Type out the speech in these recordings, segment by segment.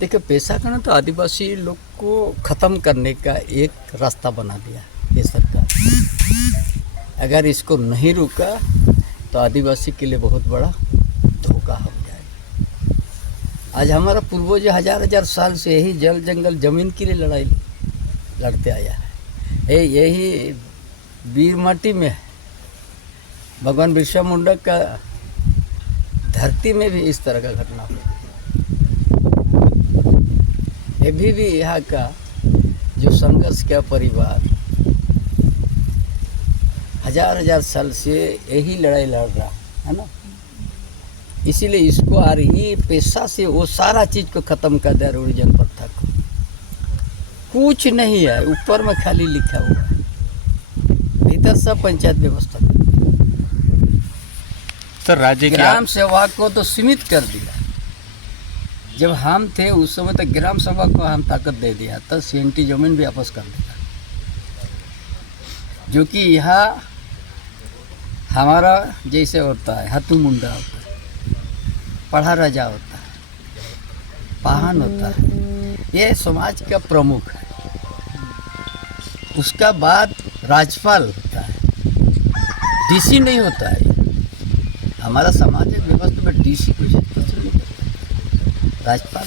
देखिए, पेशा करना तो आदिवासी लोग को ख़त्म करने का एक रास्ता बना दिया ये सरकार। अगर इसको नहीं रुका तो आदिवासी के लिए बहुत बड़ा धोखा हो जाएगा। आज हमारा पूर्वज हजार हजार साल से यही जल जंगल ज़मीन के लिए लड़ाई लड़ते आया है। यही वीर माटी में है। भगवान बिरसा मुंडा का धरती में भी इस तरह का घटना हुआ। अभी भी यहाँ का जो संघर्ष का परिवार हजार हजार साल से यही लड़ाई लड़ रहा है ना, इसीलिए इसको आ रही पेशा से वो सारा चीज़ को ख़त्म कर दिया। ओरिजिन प्रथा को कुछ नहीं है, ऊपर में खाली लिखा हुआ है, भीतर सब पंचायत व्यवस्था। सर राज्य ग्राम सेवा को तो सीमित कर दिया। जब हम थे उस समय तक ग्राम सभा को हम ताकत दे दिया, तब सीएनटी जमीन भी वापस कर दिया। जो कि यहाँ हमारा जैसे होता है, हाथू मुंडा होता है, पढ़ा राजा होता है, पाहन होता है, ये समाज का प्रमुख है। उसका बाद राज्यपाल होता है, डीसी नहीं होता है। हमारा सामाजिक व्यवस्था में डीसी कुछ नहीं करता, राज्यपाल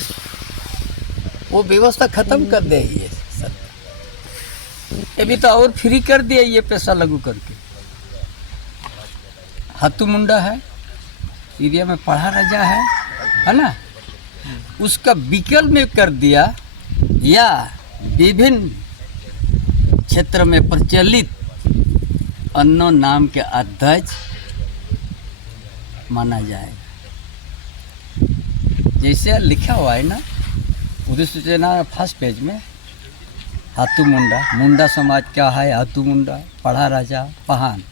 वो व्यवस्था खत्म कर दे ये सरकार। अभी तो और फ्री कर दिया ये पैसा लागू करके। हाथू मुंडा है, एरिया में पढ़ा राजा है ना, उसका विकल्प में कर दिया, या विभिन्न क्षेत्र में प्रचलित अन्नो नाम के अध्यक्ष माना जाएगा। जैसे लिखा हुआ है ना उदय सूचना फर्स्ट पेज में, हाथू मुंडा, मुंडा समाज क्या है, हाथू मुंडा, पढ़ा राजा, पहान,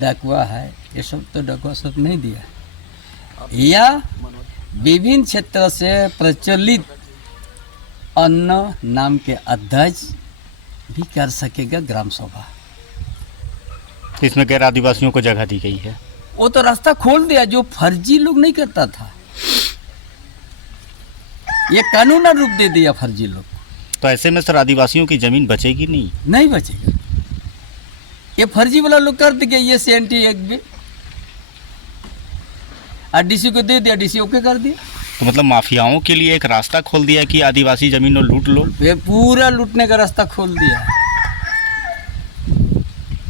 डाकुआ है, ये सब तो डाकुआ सब नहीं दिया। या विभिन्न क्षेत्र से प्रचलित अन्न नाम के अध्यक्ष भी कर सकेगा ग्राम सभा। इसमें गैर आदिवासियों को जगह दी गई है। वो तो रास्ता खोल दिया, जो फर्जी लोग नहीं करता था, ये कानून रूप दे दिया फर्जी लोग। तो ऐसे में सर आदिवासियों की जमीन बचेगी नहीं? नहीं बचेगा। ये फर्जी वाला लोग कर दिया, ये सीएनटी एक भी डीसी को दे दिया, डीसी ओके कर दिया। तो मतलब माफियाओं के लिए एक रास्ता खोल दिया कि आदिवासी जमीन लूट लो। ये पूरा लूटने का रास्ता खोल दिया।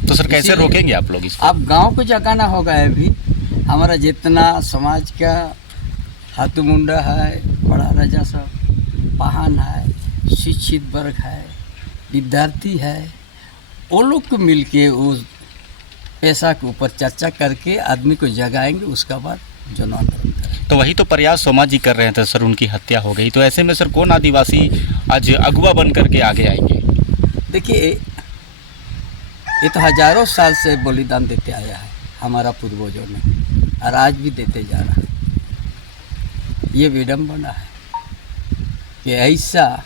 तो सर कैसे रोकेंगे आप लोग इसको? आप गांव को जगाना होगा। अभी हमारा जितना समाज का हाथू मुंडा है, बड़ा राजा सब, पाहन है, शिक्षित वर्ग है, विद्यार्थी है, वो लोग को मिलके उस पैसा के ऊपर चर्चा करके आदमी को जगाएंगे। उसका बाद जो आंदोलन करें। तो वही तो प्रयास सोमा जी कर रहे थे सर, उनकी हत्या हो गई। तो ऐसे में सर कौन आदिवासी आज अगुवा बन करके आगे आएंगे? देखिए, ये तो हजारों साल से बलिदान देते आया है हमारा पूर्वजों ने, और आज भी देते जा रहा है। ये विडम्बना है कि ऐसा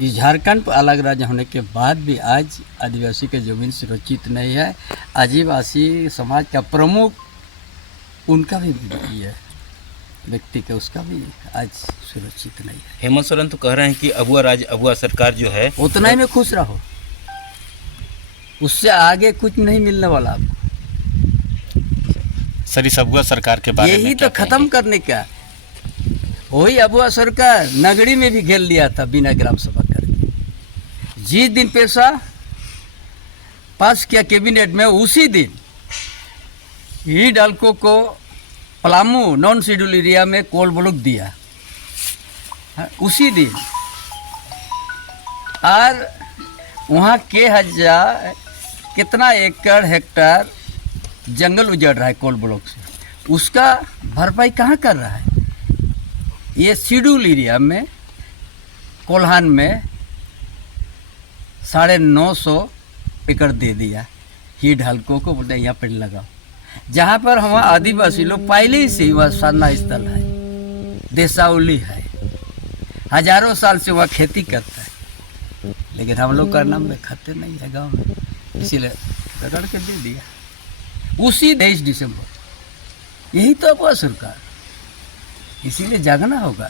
इस झारखंड पर अलग राज्य होने के बाद भी आज आदिवासी की जमीन सुरक्षित नहीं है। आदिवासी समाज का प्रमुख उनका भी ये व्यक्ति का, उसका भी आज सुरक्षित नहीं है। हेमंत सोरेन तो कह रहे हैं कि अगुआ राज्य, अगुआ सरकार जो है उतना ही में खुश रहो, उससे आगे कुछ नहीं मिलने वाला आपको। सर इस अगुआ सरकार के बारे में यही तो खत्म करने का। वही अगुआ सरकार नगरी में भी घेर लिया था बिना ग्राम सभा करके। जिस दिन पैसा पास किया कैबिनेट में, उसी दिन ही डालको को पलामू नॉन शेड्यूल एरिया में कोल ब्लॉक दिया, उसी दिन। और वहाँ के हजार कितना एकड़ हेक्टर जंगल उजड़ रहा है कोल ब्लॉक से, उसका भरपाई कहाँ कर रहा है? ये शेड्यूल एरिया में कोल्हान में 950 एकड़ दे दिया ही ढालकों को, बोलते यहाँ पेड़ लगाओ। जहाँ पर हमारा आदिवासी लोग पहले ही से वह साधना स्थल है, देसावली है, हजारों साल से वह खेती करता है, लेकिन हम लोग का नाम में खाते नहीं है गांव में, इसीलिए पकड़ के दे दिया उसी 23 दिसंबर। यही तो हुआ सरकार, इसीलिए जागना होगा।